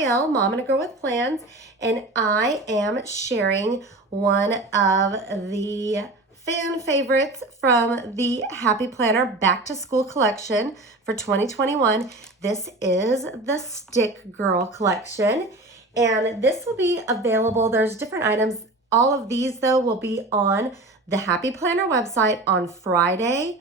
Marielle, Mom and a Girl with Plans, and I am sharing one of the fan favorites from the Happy Planner Back to School collection for 2021. This is the Stick Girl collection, and this will be available. There's different items. All of these, though, will be on the Happy Planner website on Friday,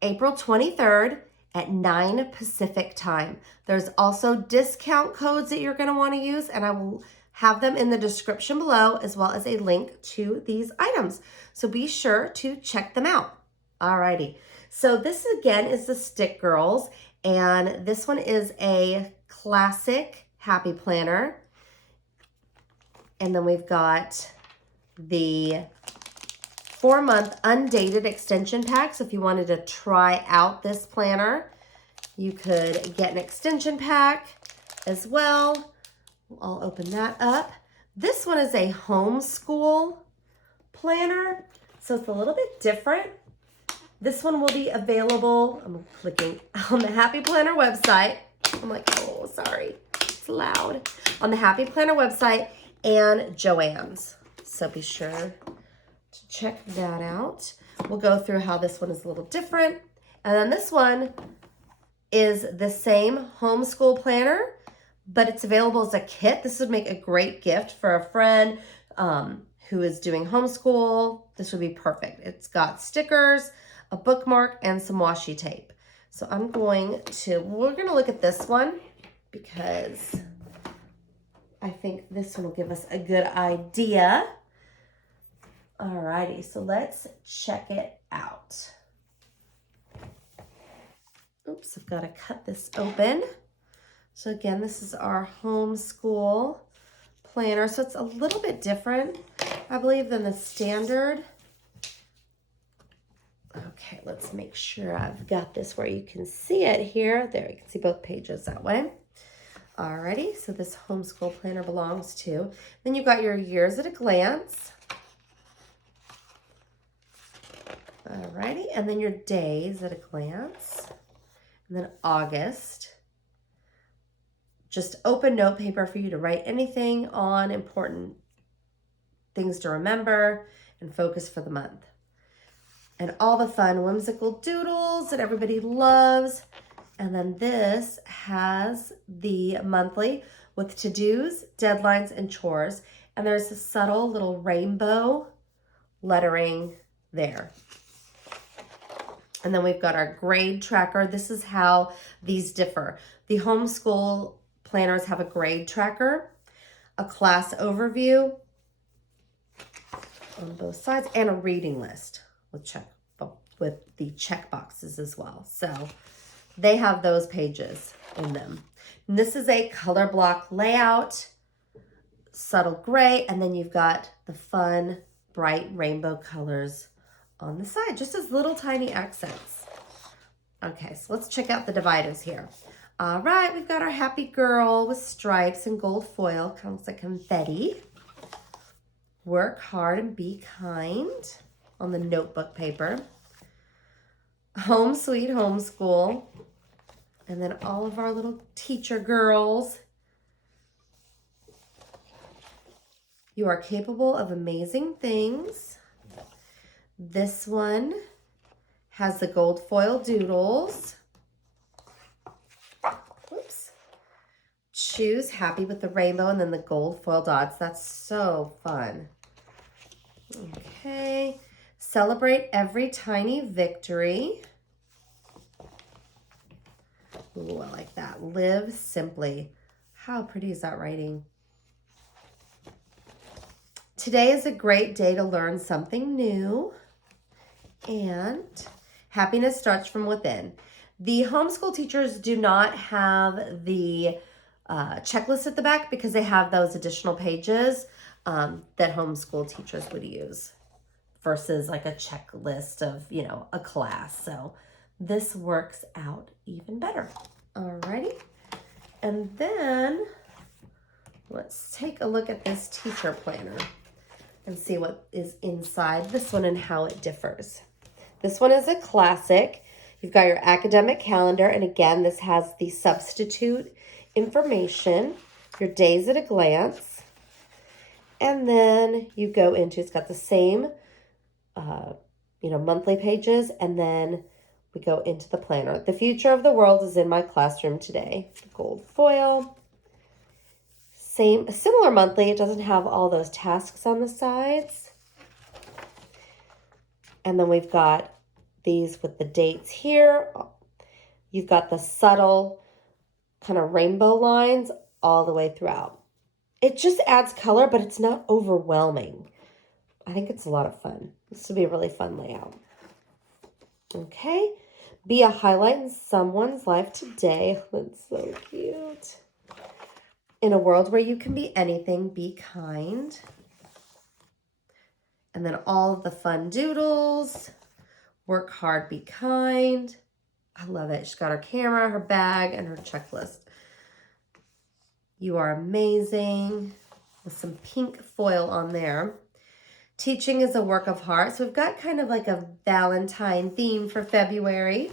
April 23rd at 9 Pacific time. There's also discount codes that you're going to want to use, and I will have them in the description below, as well as a link to these items. So be sure to check them out. Alrighty. So this again is the Stick Girls, and this one is a classic Happy Planner. And then we've got the 4-month undated extension pack. So if you wanted to try out this planner, you could get an extension pack as well. I'll open that up. This one is a homeschool planner, so it's a little bit different. This one will be available, I'm clicking on the Happy Planner website. I'm like, oh, sorry, it's loud. On the Happy Planner website and Joann's. So be sure to check that out. We'll go through how this one is a little different. And then this one is the same homeschool planner, but it's available as a kit. This would make a great gift for a friend who is doing homeschool. This would be perfect. It's got stickers, a bookmark, and some washi tape. So we're gonna look at this one because I think this one will give us a good idea. Alrighty, so let's check it out. Oops, I've got to cut this open. So again, this is our homeschool planner. So it's a little bit different, I believe, than the standard. Okay, let's make sure I've got this where you can see it here. There, you can see both pages that way. Alrighty, so this homeschool planner belongs to. Then you've got your years at a glance. Alrighty, and then your days at a glance. And then August. Just open note paper for you to write anything on, important things to remember, and focus for the month. And all the fun, whimsical doodles that everybody loves. And then this has the monthly with to-dos, deadlines, and chores. And there's a subtle little rainbow lettering there. And then we've got our grade tracker. This is how these differ. The homeschool planners have a grade tracker, a class overview on both sides, and a reading list with the check boxes as well. So they have those pages in them. And this is a color block layout, subtle gray, and then you've got the fun, bright rainbow colors on the side, just as little tiny accents. Okay, so let's check out the dividers here. All right, we've got our happy girl with stripes and gold foil, kind of looks like confetti. Work hard and be kind on the notebook paper. Home sweet homeschool. And then all of our little teacher girls. You are capable of amazing things. This one has the gold foil doodles. Whoops. Choose happy with the rainbow and then the gold foil dots. That's so fun. Okay. Celebrate every tiny victory. Ooh, I like that. Live simply. How pretty is that writing? Today is a great day to learn something new. And happiness starts from within. The homeschool teachers do not have the checklist at the back because they have those additional pages that homeschool teachers would use versus like a checklist of, a class. So this works out even better. Alrighty. And then let's take a look at this teacher planner and see what is inside this one and how it differs. This one is a classic. You've got your academic calendar, and again, this has the substitute information. your days at a glance. And then you go into, it's got the same, monthly pages. And then we go into the planner. The future of the world is in my classroom today. Gold foil. Similar monthly. It doesn't have all those tasks on the sides. And then we've got these with the dates here. You've got the subtle kind of rainbow lines all the way throughout. It just adds color, but it's not overwhelming. I think it's a lot of fun. This will be a really fun layout. Okay. Be a highlight in someone's life today. That's so cute. In a world where you can be anything, be kind. And then all of the fun doodles. Work hard, be kind. I love it. She's got her camera, her bag, and her checklist. You are amazing. With some pink foil on there. Teaching is a work of heart. So we've got kind of like a Valentine theme for February.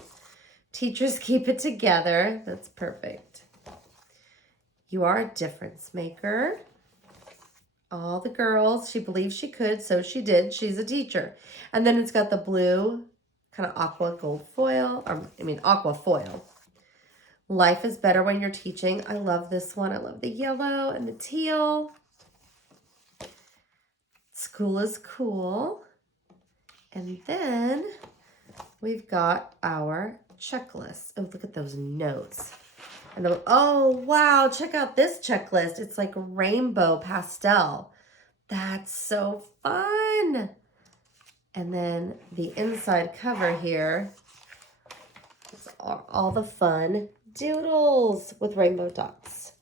Teachers keep it together. That's perfect. You are a difference maker. All the girls, she believed she could, so she did. She's a teacher. And then it's got the blue, kind of aqua gold foil, aqua foil. Life is better when you're teaching. I love this one. I love the yellow and the teal. School is cool. And then we've got our checklist. Oh, look at those notes. And then, oh, wow, check out this checklist. It's like rainbow pastel. That's so fun. And then the inside cover here is all the fun doodles with rainbow dots.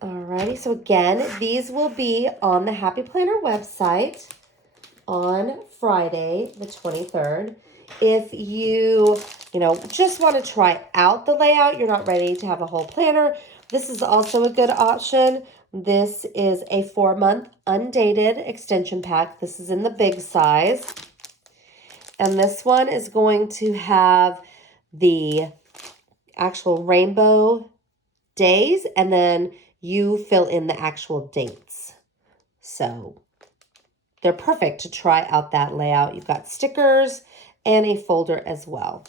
Alrighty, so again, these will be on the Happy Planner website on Friday, the 23rd. If you just want to try out the layout, you're not ready to have a whole planner, this is also a good option. This is a 4-month undated extension pack. This is in the big size. And this one is going to have the actual rainbow days, and then you fill in the actual dates. So they're perfect to try out that layout. You've got stickers and a folder as well.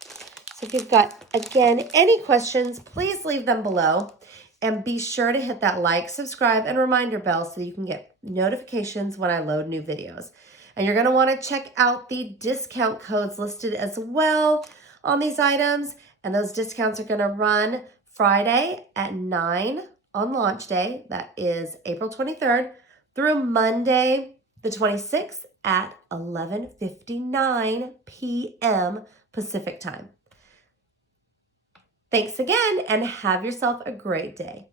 So if you've got, again, any questions, please leave them below. And be sure to hit that like, subscribe, and reminder bell so you can get notifications when I load new videos. And you're going to want to check out the discount codes listed as well on these items. And those discounts are going to run Friday at 9 on launch day. That is April 23rd through Monday the 26th at 11:59 p.m. Pacific time. Thanks again, and have yourself a great day.